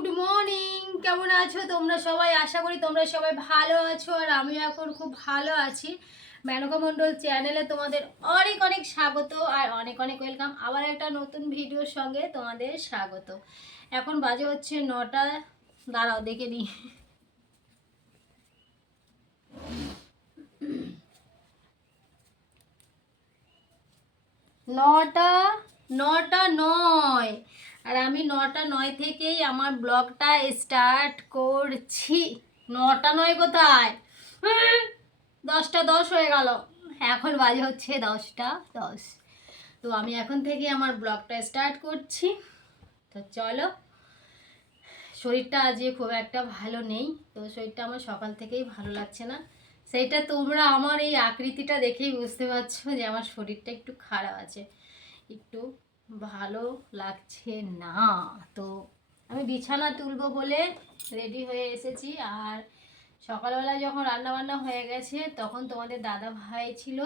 Good morning. কেমন আছো তোমরা সবাই? আশা করি তোমরা সবাই ভালো আছো, আর আমিও এখন খুব ভালো আছি। মেনকা মণ্ডল চ্যানেলে তোমাদের অনেক অনেক স্বাগত আর অনেক অনেক ওয়েলকাম। আবার একটা নতুন ভিডিওর সঙ্গে তোমাদের স্বাগত। এখন বাজে হচ্ছে 9টা। দাঁড়াও দেখে নিই। 9টা 9 আর আমি 9টা 9 থেকেই আমার ব্লগটা স্টার্ট করছি। 9টা 9 কোথায়? 10টা 10 হয়ে গেল। এখন বাজে হচ্ছে 10টা 10। তো আমি এখন থেকে আমার ব্লগটা স্টার্ট করছি। তো চলো। শরীরটা আজকে খুব একটা ভালো নেই, তো শরীরটা আমার সকাল থেকেই ভালো লাগছে না। সেইটা তোমরা আমার এই আকৃতিটা দেখেই বুঝতে পারছো যে আমার শরীরটা একটু খারাপ আছে, একটু ভালো লাগছে না। তো আমি বিছানা তুলবো বলে রেডি হয়ে এসেছি। আর সকালবেলা যখন রান্না বান্না হয়ে গেছে তখন তোমাদের দাদা ভাই ছিল,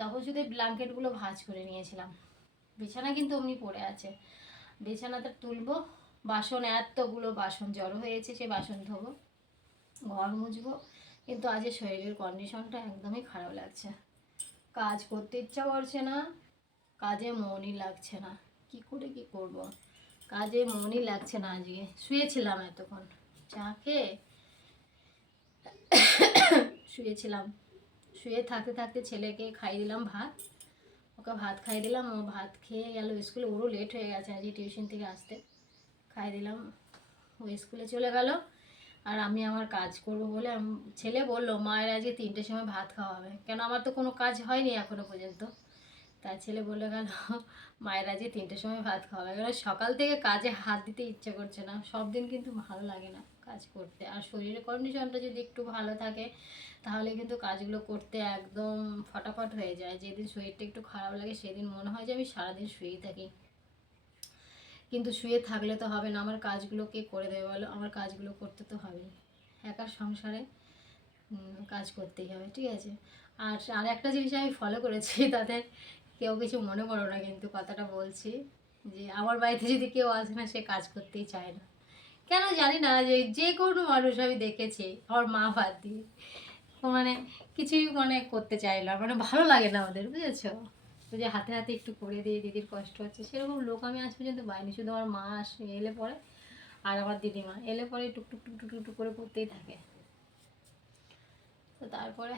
তখন শুধু ব্ল্যাঙ্কেটগুলো ভাঁজ করে নিয়েছিলাম। বিছানা কিন্তু অমনি পড়ে আছে। বিছানাটা তুলবো, বাসন এতগুলো বাসন জড়ো হয়েছে, সে বাসন ধোবো, ঘর মুছবো। কিন্তু আজ শরীরের কন্ডিশনটা একদমই খারাপ লাগছে, কাজ করতে ইচ্ছা করছে না, কাজে মনই লাগছে না। কি করে কি করব, কাজে মনই লাগছে না। আজকে শুয়েছিলাম এতক্ষণ, চা খেয়ে শুয়েছিলাম। শুয়ে থাকতে থাকতে ছেলেকে খাইয়ে দিলাম ভাত, ওকে ভাত খাইয়ে দিলাম। ও ভাত খেয়ে গেল স্কুলে, ওরও লেট হয়ে গেছে আজকে টিউশন থেকে আসতে। খাইয়ে দিলাম, ও স্কুলে চলে গেল। আর আমি আমার কাজ করব বলে ছেলে বললো মায়ের আজকে 3টের সময় ভাত খাওয়া হবে, কেন আমার তো কোনো কাজ হয়নি এখনো পর্যন্ত। তার ছেলে বলে গেল মায়ের আজকে 3টের সময় ভাত খাওয়া হবে। এবার সকাল থেকে কাজে হাত দিতে ইচ্ছে করছে না, সব দিন কিন্তু ভালো লাগে না কাজ করতে। আর শরীরের কন্ডিশনটা যদি একটু ভালো থাকে তাহলে কিন্তু কাজগুলো করতে একদম ফটাফট হয়ে যায়। যেদিন শরীরটা একটু খারাপ লাগে সেদিন মনে হয় যে আমি সারাদিন শুয়েই থাকি। কিন্তু শুয়ে থাকলে তো হবে না, আমার কাজগুলো কে করে দেবে বলো? আমার কাজগুলো করতে তো হবেই, একার সংসারে কাজ করতেই হবে, ঠিক আছে। আর একটা জিনিস আমি ফলো করেছি, তাতে কেউ কিছু মনে করো না, কিন্তু কথাটা বলছি যে আমার বাড়িতে যদি কেউ আসে না, সে কাজ করতেই চায় না। কেন জানি না, যে কোনো মানুষ আমি দেখেছি, আমার মা বাদ দিয়ে, মানে কিছুই করতে চায় না, ভালো লাগে না ওদের, বুঝেছো? যে হাতে হাতে একটু করে দিয়ে দিদির কষ্ট হচ্ছে, সেরকম লোক আমি আজ পর্যন্ত পাইনি। শুধু আমার মা এলে পরে আর আমার দিদিমা এলে পরে টুকটুক টুকটুক টুকটুক করে করতেই থাকে। তো তারপরে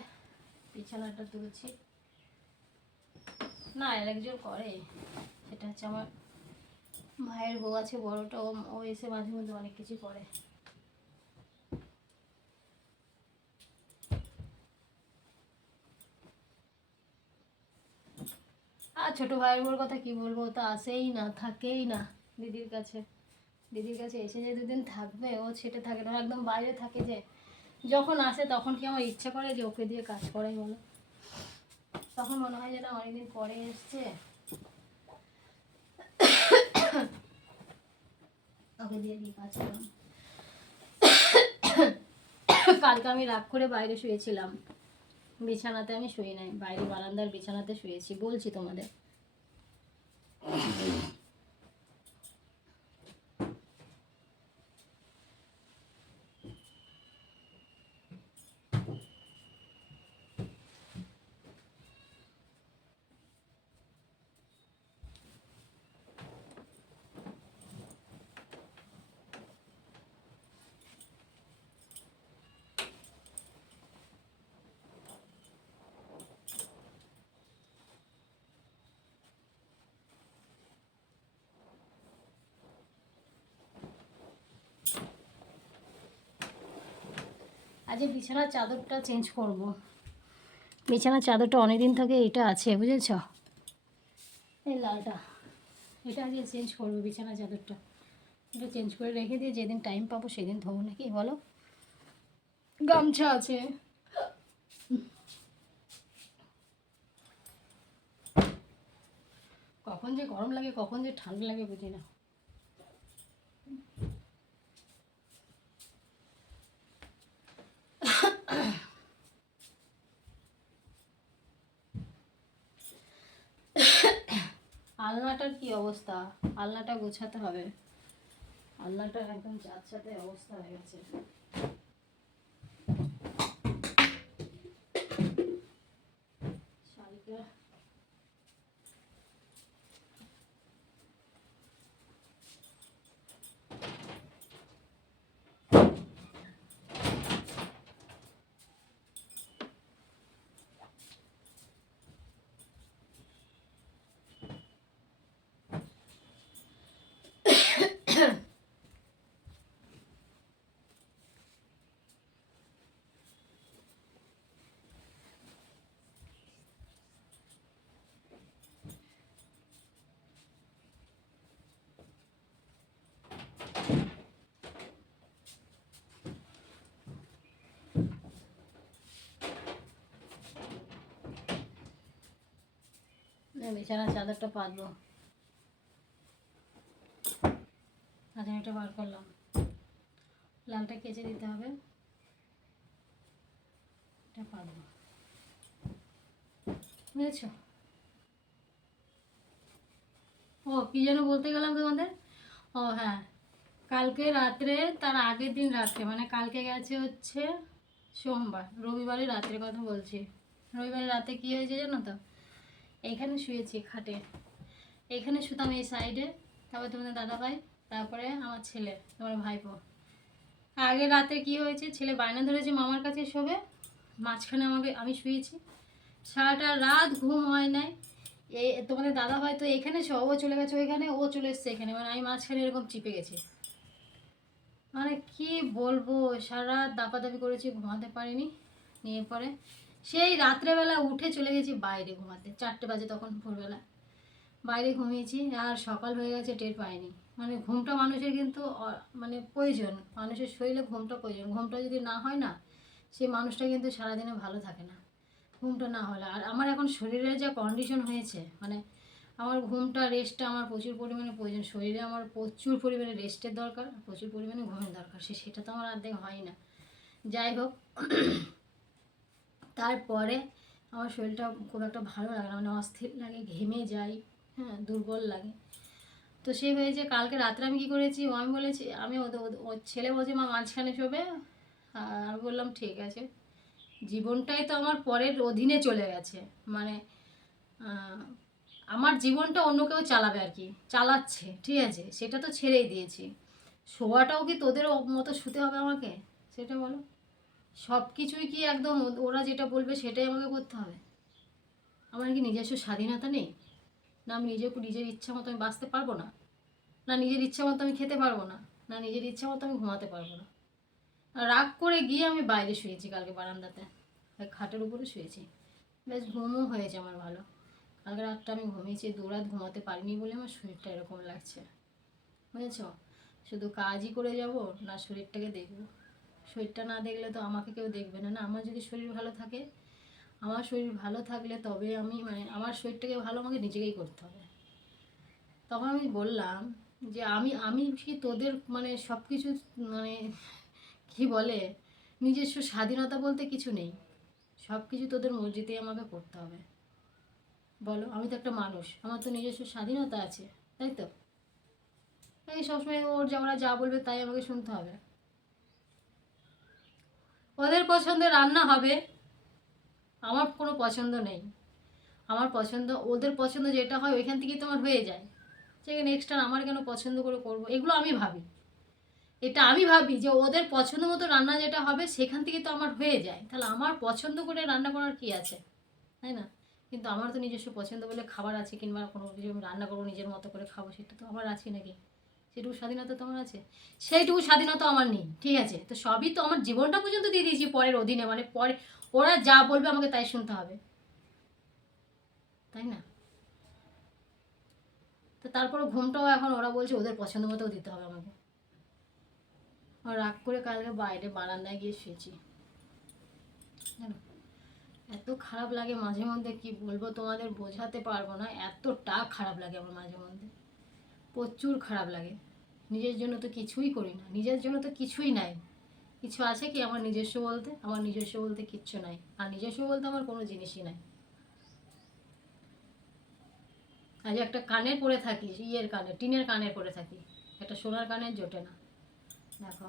বিছানাটা তুলছি। না, আর একজন করে, সেটা হচ্ছে আমার ভাইয়ের বউ আছে বড়টা, ও এসে মাঝে মধ্যে অনেক কিছু করে। আর ছোটো ভাইয়ের বউর কথা কি বলবো, ও তো আসেই না, থাকেই না দিদির কাছে। দিদির কাছে এসে যে দুদিন থাকবে, ও ছেটে থাকে না, একদম বাইরে থাকে। যে যখন আসে তখন কি আমার ইচ্ছা করে যে ওকে দিয়ে কাজ করাই বলো? তখন মনে হয় যে না, অনেকদিন পরে এসছে, ওকে দিয়ে কাজ করলাম। কালকে আমি রাগ করে বাইরে শুয়েছিলাম, বিছানাতে আমি শুয়ে নাই, বাইরে বারান্দার বিছানাতে শুয়েছি, বলছি তোমাদের। আজ বিছানার চাদরটা চেঞ্জ করব। বিছানার চাদরটা অনেকদিন থেকে এটা আছে, বুঝেছ, এই লালটা, এটা আজকে চেঞ্জ করবো। বিছানার চাদরটা এটা চেঞ্জ করে রেখে দিয়ে যেদিন টাইম পাবো সেদিন ধোবো, নাকি বলো? গামছা আছে, কখন যে গরম লাগে কখন যে ঠান্ডা লাগে বুঝি না। আলনাটার কি অবস্থা, আলনাটা গোছাতে হবে। আল্লাহটা একদম চার সাথে অবস্থা হয়ে গেছে। শাড়িটা বিছানার চাদরটা পাতবো, এটা বার করলাম, লালটা কেচে দিতে হবে, এটা পাতবো, বুঝেছ? ও কি যেন বলতে গেলাম তোমাদের, ও হ্যাঁ, কালকে রাত্রে, তার আগের দিন রাত্রে, মানে কালকে গেছে হচ্ছে সোমবার, রবিবারে রাত্রে কথা বলছি। রবিবারে রাতে কী হয়েছে জানো তো? এইখানে শুয়েছি খাটে, এইখানে শুতাম এই সাইডে, তারপরে তোমাদের দাদাভাই, তারপরে আমার ছেলে, তোমার ভাইপো। আগের রাতে কি হয়েছে, ছেলে বায়না ধরেছে মামার কাছে শোবে, মাঝখানে আমি শুয়েছি, সারাটা রাত ঘুম হয় নাই। তোমাদের দাদাভাই তো এখানে ও চলে গেছে ওইখানে, ও চলে এসছে এখানে, মানে আমি মাঝখানে এরকম চিপে গেছি। মানে কি বলবো, সারা রাত দাপাদাপি করেছি, ঘুমাতে পারিনি। নিয়ে পরে সেই রাত্রেবেলা উঠে চলে গেছি বাইরে ঘুমাতে, 4টে বাজে তখন ভোরবেলা, বাইরে ঘুমিয়েছি, আর সকাল হয়ে গেছে টের পাইনি। মানে ঘুমটা মানুষের কিন্তু মানে প্রয়োজন, মানুষের শরীরে ঘুমটা প্রয়োজন। ঘুমটা যদি না হয় না, সেই মানুষটা কিন্তু সারাদিনে ভালো থাকে না, ঘুমটা না হলে। আর আমার এখন শরীরের যা কন্ডিশন হয়েছে, মানে আমার ঘুমটা, রেস্টটা আমার প্রচুর পরিমাণে প্রয়োজন। শরীরে আমার প্রচুর পরিমাণে রেস্টের দরকার, প্রচুর পরিমাণে ঘুমের দরকার, সেটা তো আমার অর্ধেক হয় না। যাই হোক, তারপরে আমার শরীরটা খুব একটা ভালো লাগে না, মানে অস্থির লাগে, ঘেমে যাই, হ্যাঁ, দুর্বল লাগে। তো সেই হয়েছে, কালকে রাত্রে আমি কী করেছি, আমি বলেছি, আমি ওর ছেলে বলছে মা মাঝখানে শোবে, আমি বললাম ঠিক আছে, জীবনটাই তো আমার পরের অধীনে চলে গেছে, মানে আমার জীবনটা অন্য কেউ চালাবে আর কি, চালাচ্ছে, ঠিক আছে, সেটা তো ছেড়েই দিয়েছি। শোয়াটাও কি তোদের মতো শুতে হবে আমাকে, সেটা বলো? সব কিছুই কি একদম ওরা যেটা বলবে সেটাই আমাকে করতে হবে? আমার কি নিজস্ব স্বাধীনতা নেই? না আমি নিজের ইচ্ছা মতো আমি বাঁচতে পারবো না? না নিজের ইচ্ছা মতো আমি খেতে পারবো না? না নিজের ইচ্ছা মতো আমি ঘুমাতে পারবো না? রাগ করে গিয়ে আমি বাইরে শুয়েছি কালকে বারান্দাতে, খাটের উপরে শুয়েছি, বেশ ঘুমও হয়েছে আমার ভালো। কালকে রাতটা আমি ঘুমিয়েছি, 2 রাত ঘুমাতে পারিনি বলে আমার শরীরটা এরকম লাগছে, বুঝেছ? শুধু কাজই করে যাব না শরীরটাকে দেখবো? শরীরটা না দেখলে তো আমাকে কেউ দেখবে না, না আমার যদি শরীর ভালো থাকে, আমার শরীর ভালো থাকলে তবে আমি, মানে আমার শরীরটাকে ভালো আমাকে নিজেকেই করতে হবে। তখন আমি বললাম যে আমি কি তোদের মানে সব কিছু, মানে কি বলে, নিজস্ব স্বাধীনতা বলতে কিছু নেই, সব কিছু তোদের মর্জিতেই আমাকে করতে হবে, বলো? আমি তো একটা মানুষ, আমার তো নিজস্ব স্বাধীনতা আছে, তাই তো? এই সবসময় ওরা যা বলবে তাই আমাকে শুনতে হবে? ওদের পছন্দের রান্না হবে, আমার কোনো পছন্দ নেই। আমার পছন্দ, ওদের পছন্দ যেটা হয় ওইখান থেকেই তো আমার হয়ে যায়, সেখানে এক্সট্রা আমার কেন পছন্দ করে করবো? এগুলো আমি ভাবি, এটা আমি ভাবি যে ওদের পছন্দ মতো রান্না যেটা হবে সেখান থেকে তো আমার হয়ে যায়, তাহলে আমার পছন্দ করে রান্না করার কি আছে, তাই না? কিন্তু আমার তো নিজস্ব পছন্দ বলে খাবার আছে, কিংবা কোনো কিছু আমি রান্না করবো নিজের মতো করে খাবো, সেটা তো আমার আছে নাকি? সেটুকু স্বাধীনতা তো আমার আছে? সেইটুকু স্বাধীনতা আমার নেই, ঠিক আছে? তো সবই তো আমার জীবনটা পর্যন্ত দিয়ে দিয়েছি পরের অধীনে, মানে পরে ওরা যা বলবে আমাকে তাই শুনতে হবে, তাই না? তো তারপরে ঘুমটাও এখন ওরা বলছে ওদের পছন্দ মতো দিতে হবে আমাকে। আর রাগ করে কালকে বাইরে বারান্দায় গিয়ে শুয়েছি, জানো? এত খারাপ লাগে মাঝে মধ্যে, কি বলবো তোমাদের, বোঝাতে পারবো না, এতটা খারাপ লাগে আমার মাঝে মধ্যে, প্রচুর খারাপ লাগে। নিজের জন্য তো কিছুই করি না, নিজের জন্য তো কিছুই নাই, কিছু আছে কি আমার নিজস্ব বলতে? আমার নিজস্ব বলতে কিচ্ছু নাই, আর নিজস্ব বলতে আমার কোনো জিনিসই নাই। আজ একটা কানের পরে থাকি, ইয়ের কানের, টিনের কানের পরে থাকি, একটা একটা সোনার কানের জোটে না দেখো।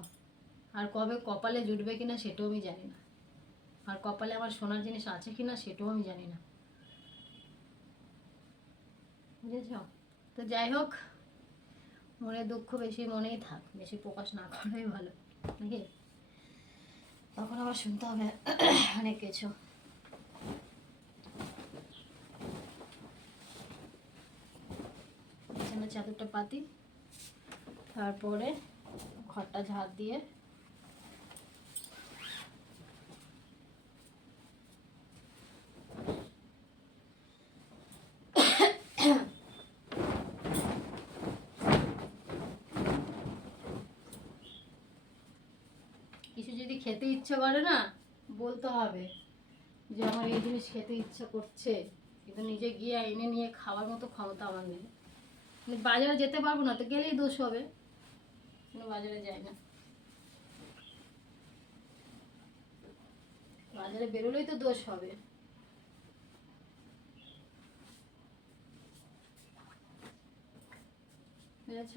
আর কবে কপালে জুটবে কিনা সেটাও আমি জানি না, আর কপালে আমার সোনার জিনিস আছে কিনা সেটাও আমি জানি না, বুঝেছ? তো যাই হোক, মনে দুঃখ বেশি মনেই থাক, বেশি প্রকাশ না করাই ভালো নাকি, তখন আবার শুনতে হবে অনেক কিছু। বিছানার চাদরটা পাতি, তারপরে ঘরটা ঝাড় দিয়ে কিছু যদি খেতে ইচ্ছে করে না বলতে হবে যে আমার এই জিনিস খেতে ইচ্ছা করছে, কিন্তু নিজে গিয়ে এনে নিয়ে খাওয়ার মতো ক্ষমতা আমার নেই। বাজারে যেতে পারবো না তো গেলেই দোষ হবে, কিন্তু বাজারে যাই না, বাজারে বেরোলেই তো দোষ হবে, বুঝেছ?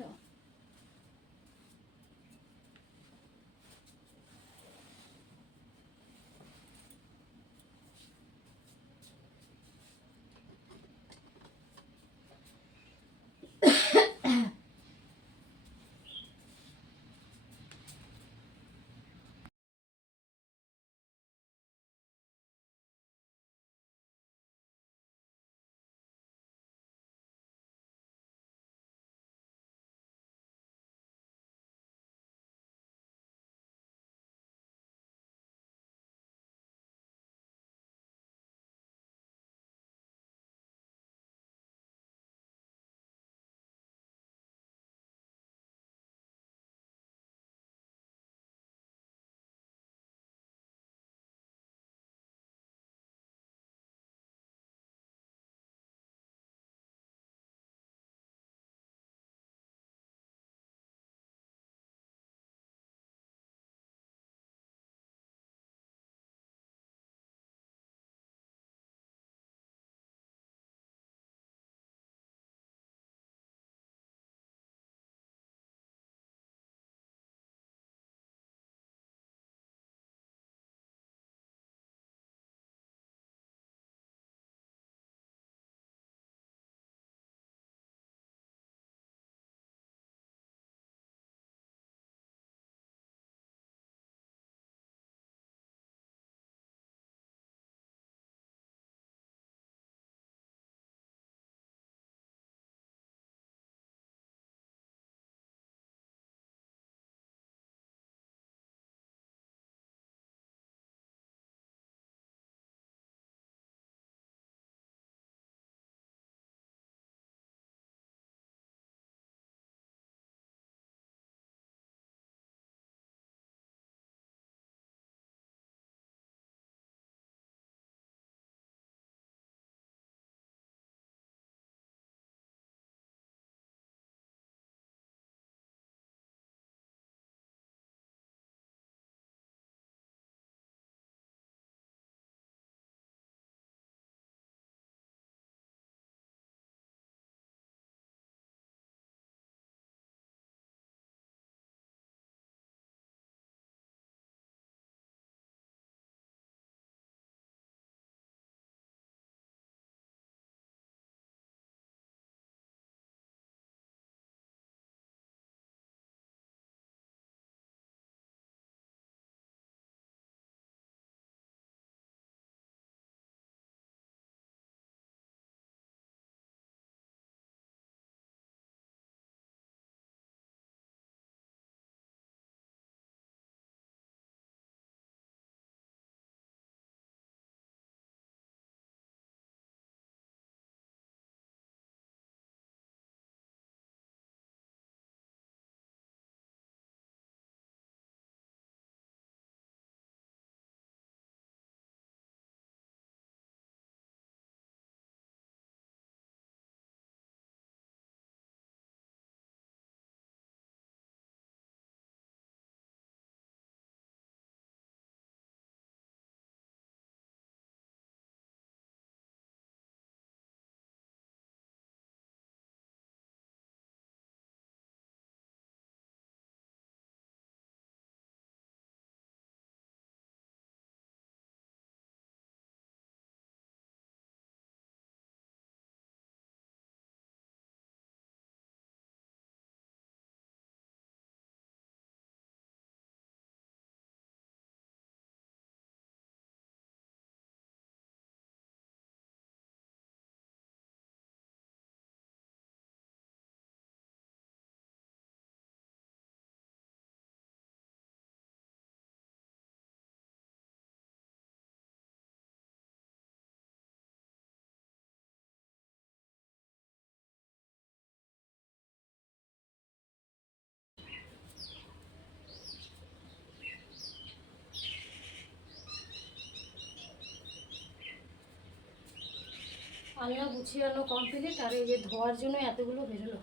আলনা গুছিয়ানো কমপ্লিট। আর এই যে ধোয়ার জন্য এতগুলো বেরোলো,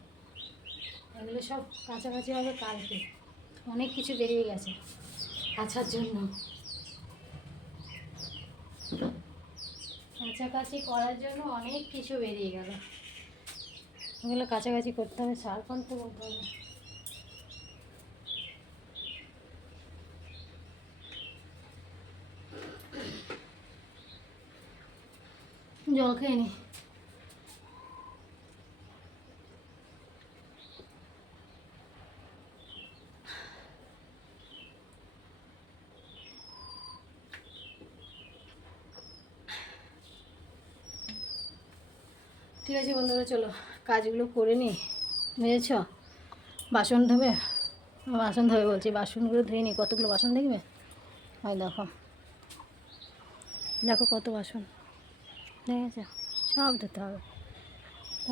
এগুলো সব কাছাকাছি হবে কালকে। অনেক কিছু বেরিয়ে গেছে কাছার জন্য, কাছাকাছি করার জন্য অনেক কিছু বেরিয়ে গেল। এগুলো কাছাকাছি করতে হবে, সারপন তো করতে হবে। জল খেয়ে নি। ঠিক আছে বন্ধুরা, চলো কাজগুলো করে নি, বুঝেছ? বাসন ধোবে, বাসন ধোবে বলছি, বাসনগুলো ধুয়ে নি। কতগুলো বাসন দেখবে? হয় দেখো, দেখো কত বাসন, ঠিক আছে? সব ধুতে হবে।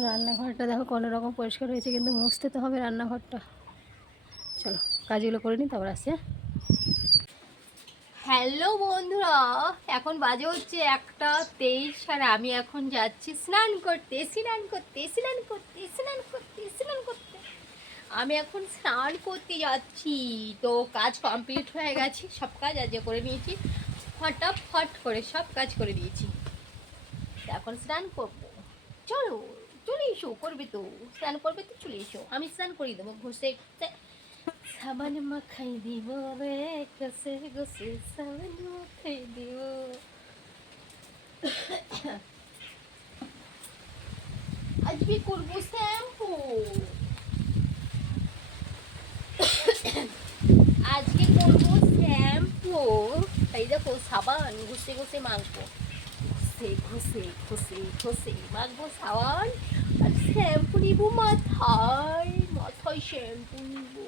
রান্নাঘরটা দেখো কোনো রকম পরিষ্কার হয়েছে, কিন্তু মুছতে তো হবে রান্নাঘরটা। চলো কাজগুলো করে নি, তারপর আসছে। হ্যালো বন্ধুরা, এখন বাজে হচ্ছে 1:23। আর আমি এখন যাচ্ছি স্নান করতে, স্নান করতে, স্নান করতে, স্নান করতে, স্নান করতে। আমি এখন স্নান করতে যাচ্ছি। তো কাজ কমপ্লিট হয়ে গেছে, সব কাজ আজ করে নিয়েছি, ফটাফট করে সব কাজ করে দিয়েছি। এখন স্নান করবো। চলো, চলে এসো, করবে তো, স্নান করবে তো চলে এসো, আমি স্নান করিয়ে দেবো ঘষে ঘষে। সাবান মাখাই দিব রে, ঘষে ঘষে সাবান মাখাই দিব। আজকে করবো শ্যাম্পু, আজকে করবো শ্যাম্পু। এই দেখো সাবান ঘষে ঘষে মাখবো, ঘষে ঘষে ঘষে ঘষে মাখবো সাবান। আর শ্যাম্পু নিবো মাথায়, মাথায় শ্যাম্পু নিবো।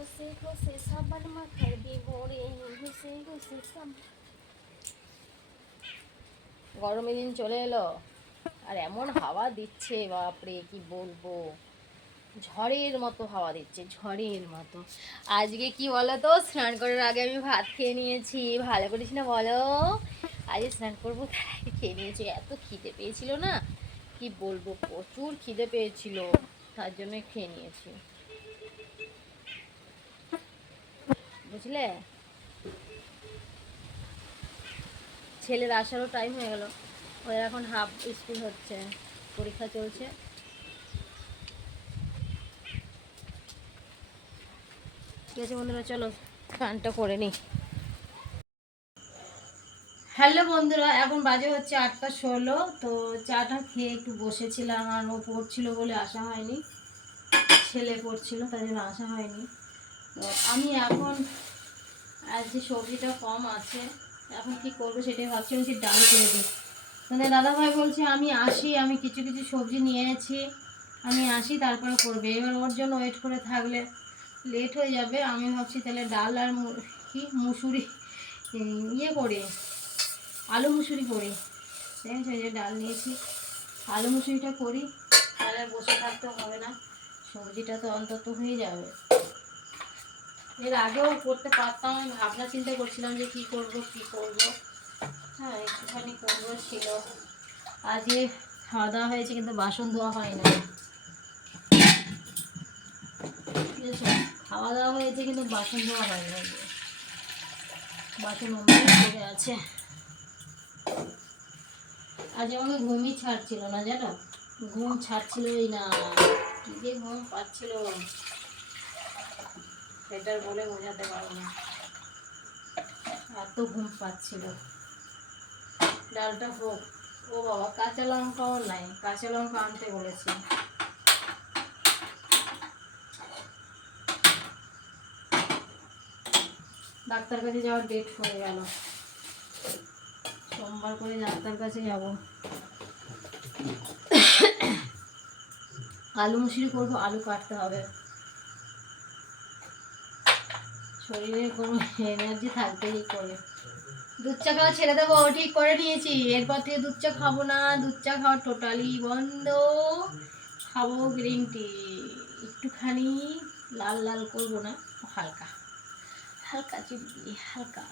ঘষে ঘষে সাবান মাখাই দিব রে, ঘষে ঘষে সাবান। গরমের দিন চলে এলো, আর এমন হাওয়া দিচ্ছে, বাপরে কি বলবো, ঝড়ের মতো হাওয়া দিচ্ছে, ঝড়ের মতো। আজকে কি বলো তো, স্নান করার আগে আমি ভাত খেয়ে নিয়েছি। ভালো করেছি না বলো? আজকে স্নান করবো তার আগে খেয়ে নিয়েছি। এত খিদে পেয়েছিল না, কি বলবো, প্রচুর খিদে পেয়েছিল, তার জন্য খেয়ে নিয়েছি, বুঝলে? ছেলের আসারও টাইম হয়ে গেল, ওদের এখন হাফ স্কুল হচ্ছে, পরীক্ষা চলছে। ঠিক আছে বন্ধুরা, চলো স্নানটা করে নিই। হ্যালো বন্ধুরা, এখন বাজে হচ্ছে 8:16। তো চাটা খেয়ে একটু বসেছিলাম, আর ও পড়ছিল বলে আসা হয়নি, ছেলে পড়ছিল তাই জন্য আসা হয়নি। তো আমি এখন, আর যে সবজিটা কম আছে, এখন কি করবো সেটাই ভাবছি, আমি ডাল করে দিই। মানে দাদাভাই বলছে আমি আসি, আমি কিছু কিছু সবজি নিয়েছি, আমি আসি তারপরে করবে। এবার ওর জন্য ওয়েট করে থাকলে লেট হয়ে যাবে। আমি ভাবছি তাহলে ডাল আর কি মুসুরি ইয়ে করে, আলু মুসুরি করি। দেখেছো, যে ডাল নিয়েছি, আলু মুসুরিটা করি, তাহলে বসে থাকতে হবে না, সবজিটা তো অন্তত হয়ে যাবে। এর আগেও করতে পারতাম, আমি ভাবনা চিন্তা করছিলাম যে কি করব কি করব। হ্যাঁ, একটুখানি করবো ছিল। আজকে খাওয়া দাওয়া হয়েছে, কিন্তু বাসন ধোয়া হয় না, বুঝেছো? খাওয়া দাওয়া হয়েছে কিন্তু বাসন ধোয়া হয় না, বাসন অনেক পড়ে আছে। আজ আমাকে ঘুমই ছাড়ছিল না, জানো, ঘুম ছাড়ছিলই না, কি যে ঘুম পাচ্ছিল সেটার বলে বোঝাতে পারবো না, এত ঘুম পাচ্ছিল। ডালটা হোক। ও বাবা, কাঁচা লঙ্কাও নাই, কাঁচা লঙ্কা আনতে বলেছি। ডাক্তার কাছে যাওয়ার ডেট পড়ে গেল, সোমবার করে ডাক্তার কাছে যাব। আলু মুসুরি করবো, আলু কাটতে হবে, শরীরে কোনো এনার্জি থাকতেই করে। দুধ চা খাওয়া ছেড়ে দেবো, ঠিক করে নিয়েছি, এরপর থেকে দুধ চা খাবো না, দুধ চা খাওয়া টোটালি বন্ধ, খাবো গ্রিন টি, একটুখানি লাল লাল করবো না, হালকা হালকা চিনি হালকা।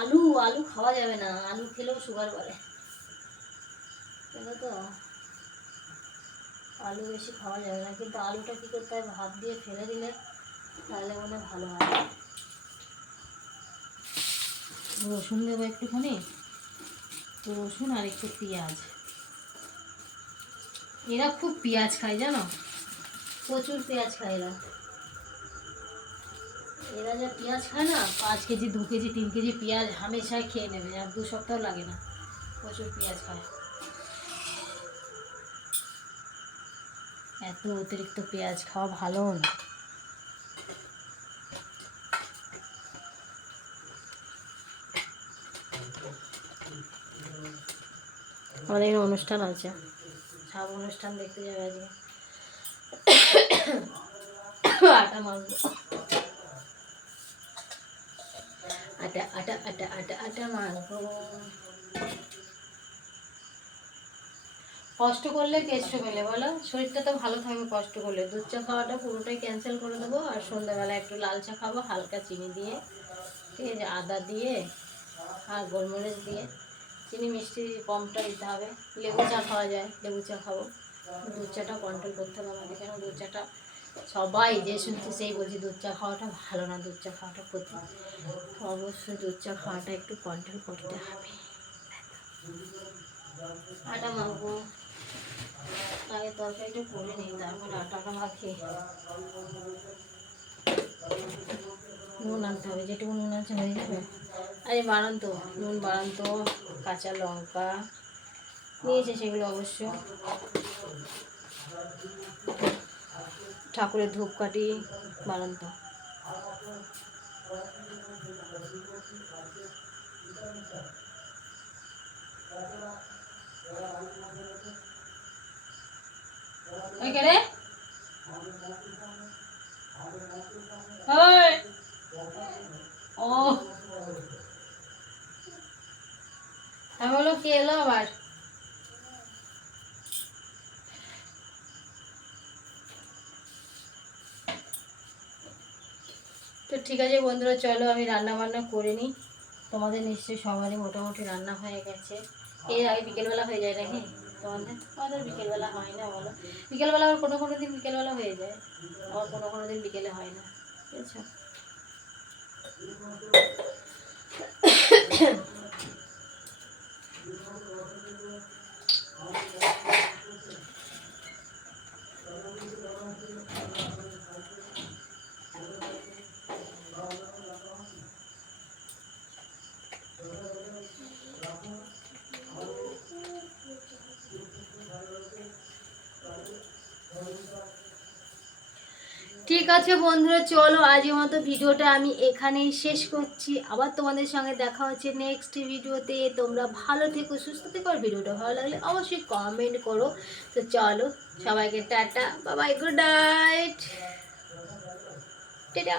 আলু আলু খাওয়া যাবে না, আলু খেলেও সুগার বাড়ে, তো আলু বেশি খাওয়া যাবে না। কিন্তু আলুটা কী করতে হয়, ভাত দিয়ে ফেলে দিলে তাহলে মনে ভালো হয়। রসুন দেবো একটুখানি, রসুন আর একটু পেঁয়াজ। এরা খুব পেঁয়াজ খায় জানো, প্রচুর পেঁয়াজ খায় এরা। এরা যা পেঁয়াজ খায় না, 5 কেজি 2 কেজি 3 কেজি পেঁয়াজ হামেশাই খেয়ে নেবে, আর 2 সপ্তাহ লাগে না, প্রচুর পেঁয়াজ খায়। এত অতিরিক্ত পেঁয়াজ খাওয়া ভালো না। আমাদের অনুষ্ঠান আছে, সব অনুষ্ঠান দেখতে যাবে আজকে। আটা মাখবো, আটা আটা আটা আটা আটা মাখবো। কষ্ট করলে কেষ্ট মেলে বলো, শরীরটা তো ভালো থাকবে কষ্ট করলে। দুধ চা খাওয়াটা পুরোটাই ক্যান্সেল করে দেবো, আর সন্ধ্যাবেলা একটু লাল চা খাবো হালকা চিনি দিয়ে, ঠিক আছে, আদা দিয়ে আর গোলমরিচ দিয়ে, চিনি মিষ্টি কমটা দিতে হবে। লেবু চা খাওয়া যায়, লেবু চা খাবো। দুধ চাটা কন্ট্রোল করতে হবে আমাকে, কেন দুধ চাটা সবাই যে শুনছে সেই বলছি দুধ চা খাওয়াটা ভালো না, দুধ চা খাওয়াটা ক্ষতি, অবশ্যই দুধ চা খাওয়াটা একটু কন্ট্রোল করতে হবে। আটা মাখবো, আগে তরকারিটা করে নিই, তারপরে আটাটা মাখি। নুন আনতে হবে, যেটুকু নুন আছে হয়ে যাবে। আরে বাড়ান তো, নুন বাড়ান তো, কাঁচা লঙ্কা নিয়েছে সেগুলো অবশ্য, ঠাকুরের ধূপকাঠি বাড়ান তো। রে ও আমি বলো কে এলো আবার। তো ঠিক আছে বন্ধুরা, চলো আমি রান্না বান্না করে নিই। তোমাদের নিশ্চয়ই সবারই মোটামুটি রান্না হয়ে গেছে। এর আগে বিকেলবেলা হয়ে যায় নাকি তোমাদের বিকেলবেলা হয় না বলো? বিকেলবেলা আবার কোনো কোনো দিন বিকেলবেলা হয়ে যায়, আবার কোনো কোনো দিন বিকেলে হয় না, বুঝেছো? ঠিক আছে বন্ধুরা, চলো আজকের মতো ভিডিওটা আমি এখানেই শেষ করছি। আবার তোমাদের সঙ্গে দেখা হচ্ছে নেক্সট ভিডিওতে। তোমরা ভালো থেকো, সুস্থ থেকো, আর ভিডিওটা ভালো লাগলে অবশ্যই কমেন্ট করো। তো চলো সবাইকে tata, bye bye, good night, tata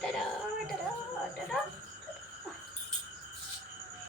tata tata tata.